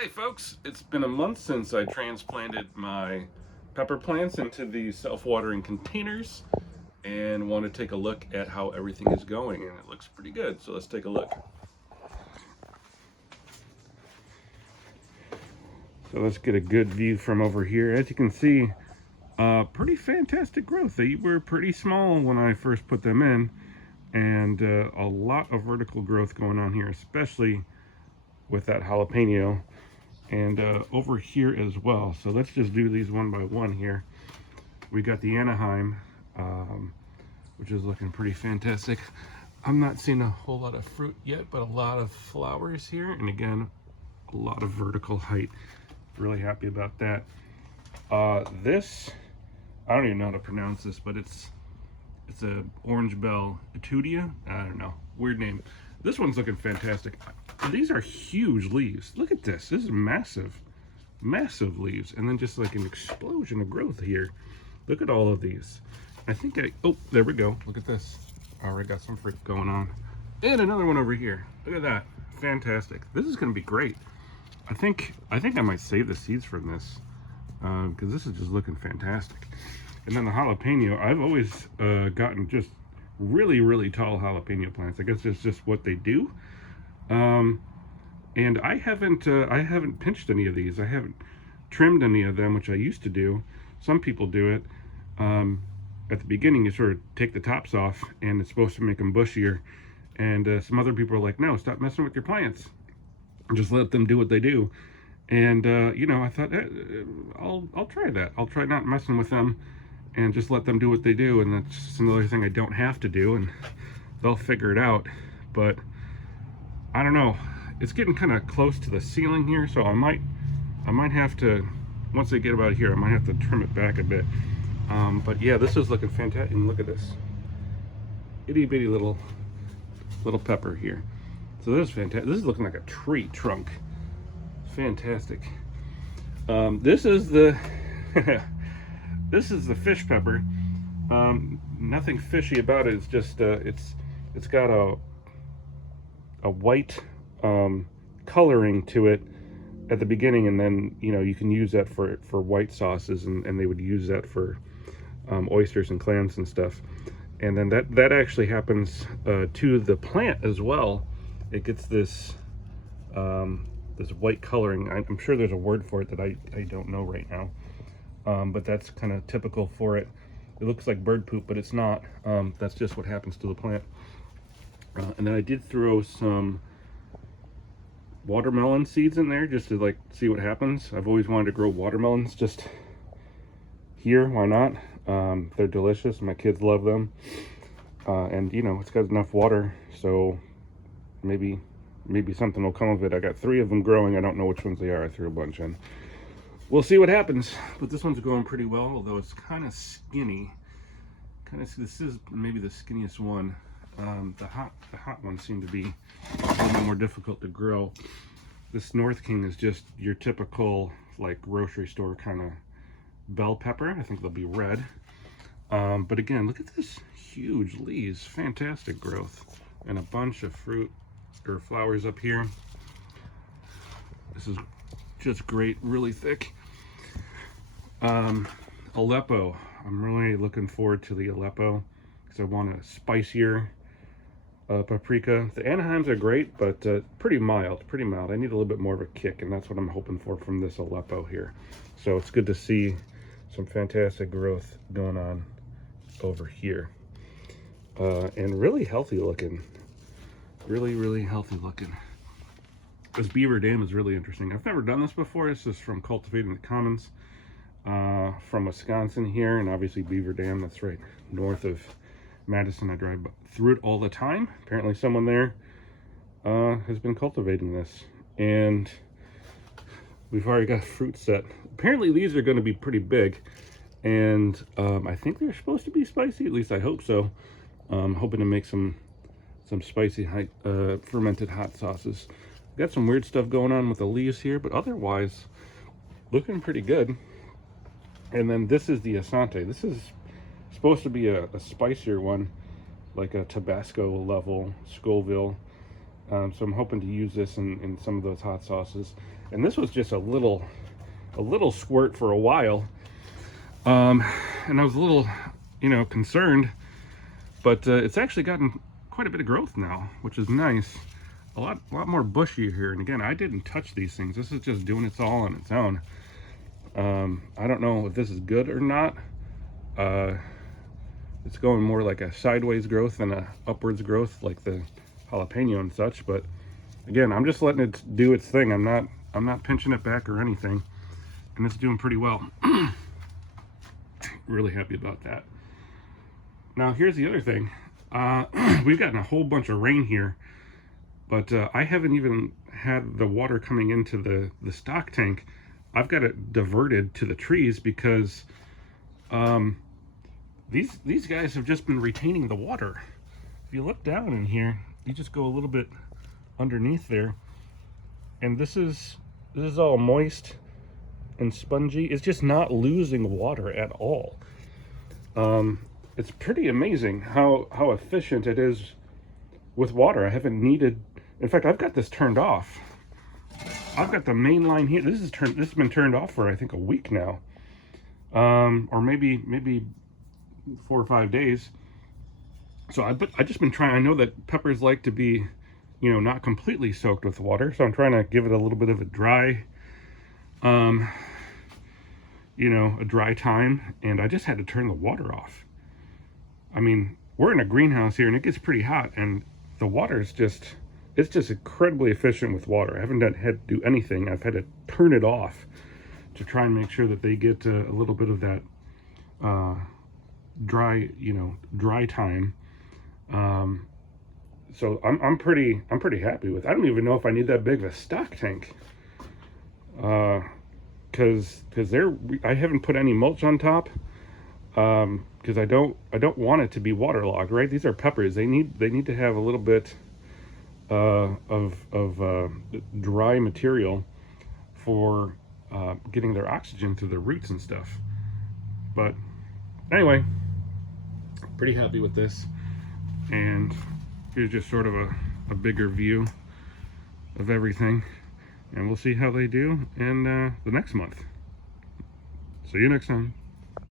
Hey folks, it's been a month since I transplanted my pepper plants into these self-watering containers and want to take a look at how everything is going, and it looks pretty good, so let's take a look. So let's get a good view from over here. As you can see, pretty fantastic growth. They were pretty small when I first put them in, and a lot of vertical growth going on here, especially with that jalapeno. And over here as well. So let's just do these one by one here. We got the Anaheim, which is looking pretty fantastic. I'm not seeing a whole lot of fruit yet, but a lot of flowers here. And again, a lot of vertical height. Really happy about that. This, I don't even know how to pronounce this, but it's a orange bell etudia. I don't know, weird name. This one's looking fantastic. These are huge leaves. Look at this. This is massive, massive leaves. And then just like an explosion of growth here. Look at all of these. I think oh, there we go. Look at this. Already got some fruit going on. And another one over here. Look at that. Fantastic. This is going to be great. I think I might save the seeds from this because this is just looking fantastic. And then the jalapeno, I've always gotten just really, really tall jalapeno plants. I guess it's just what they do. And I haven't pinched any of these. I haven't trimmed any of them, which I used to do. Some people do it. At the beginning, you sort of take the tops off, and it's supposed to make them bushier. And some other people are like, no, stop messing with your plants. Just let them do what they do. And you know, I thought I'll try that. I'll try not messing with them and just let them do what they do. And that's just another thing I don't have to do, and they'll figure it out. But I don't know. It's getting kind of close to the ceiling here, so I might have to, once they get about here, I might have to trim it back a bit. But yeah, this is looking fantastic. And look at this itty bitty little pepper here. So this is fantastic. This is looking like a tree trunk. Fantastic. This is the this is the fish pepper. Nothing fishy about it. It's just it's got a white coloring to it at the beginning, and then you know you can use that for white sauces, and they would use that for oysters and clams and stuff. And then that actually happens to the plant as well. It gets this this white coloring. I'm sure there's a word for it that I don't know right now, but that's kind of typical for it. It looks like bird poop, but it's not. That's just what happens to the plant. And then I did throw some watermelon seeds in there just to like see what happens. I've always wanted to grow watermelons just here. Why not? They're delicious. My kids love them. And you know, it's got enough water, so maybe something will come of it. I got 3 of them growing. I don't know which ones they are. I threw a bunch in. We'll see what happens. But this one's going pretty well, although it's kind of skinny. This is maybe the skinniest one. The hot ones seem to be a little bit more difficult to grow. This North King is just your typical like grocery store kind of bell pepper. I think they'll be red. But again, look at this huge leaves. Fantastic growth. And a bunch of fruit or flowers up here. This is just great, really thick. Aleppo. I'm really looking forward to the Aleppo because I want a spicier paprika. The Anaheims are great, but pretty mild. I need a little bit more of a kick, and that's what I'm hoping for from this Aleppo here. So it's good to see some fantastic growth going on over here. And really healthy looking. Really healthy looking. This Beaver Dam is really interesting. I've never done this before. This is from Cultivating the Commons from Wisconsin here, and obviously Beaver Dam, that's right north of Madison. I drive through it all the time. Apparently someone there has been cultivating this, and we've already got fruit set. Apparently these are going to be pretty big, and I think they're supposed to be spicy. At least I hope so. I'm hoping to make some spicy fermented hot sauces. Got some weird stuff going on with the leaves here, but otherwise looking pretty good. And then this is the Asante. This is supposed to be a spicier one, like a Tabasco level Scoville. So I'm hoping to use this in some of those hot sauces. And this was just a little squirt for a while. And I was a little, concerned, but it's actually gotten quite a bit of growth now, which is nice. A lot more bushy here. And again, I didn't touch these things. This is just doing it all on its own. I don't know if this is good or not. It's going more like a sideways growth than a upwards growth, like the jalapeno and such. But again, I'm just letting it do its thing. I'm not pinching it back or anything, and it's doing pretty well. Really happy about that. Now here's the other thing. We've gotten a whole bunch of rain here, but I haven't even had the water coming into the stock tank. I've got it diverted to the trees because these guys have just been retaining the water. If you look down in here, you just go a little bit underneath there, and this is all moist and spongy. It's just not losing water at all. It's pretty amazing how efficient it is with water. I haven't needed, in fact, I've got this turned off. I've got the main line here. This has been turned off for I think a week now, or maybe 4 or 5 days. So I just been trying. I know that peppers like to be, not completely soaked with water, so I'm trying to give it a little bit of a dry, a dry time, and I just had to turn the water off. I mean, we're in a greenhouse here, and it gets pretty hot, and the water is just. It's just incredibly efficient with water. I haven't had to do anything. I've had to turn it off to try and make sure that they get a little bit of that dry time. So I'm pretty happy with. I don't even know if I need that big of a stock tank. Because I haven't put any mulch on top. Because I don't want it to be waterlogged. Right? These are peppers. They need to have a little bit. Of dry material for getting their oxygen through their roots and stuff. But anyway, pretty happy with this. And here's just sort of a bigger view of everything. And we'll see how they do in the next month. See you next time.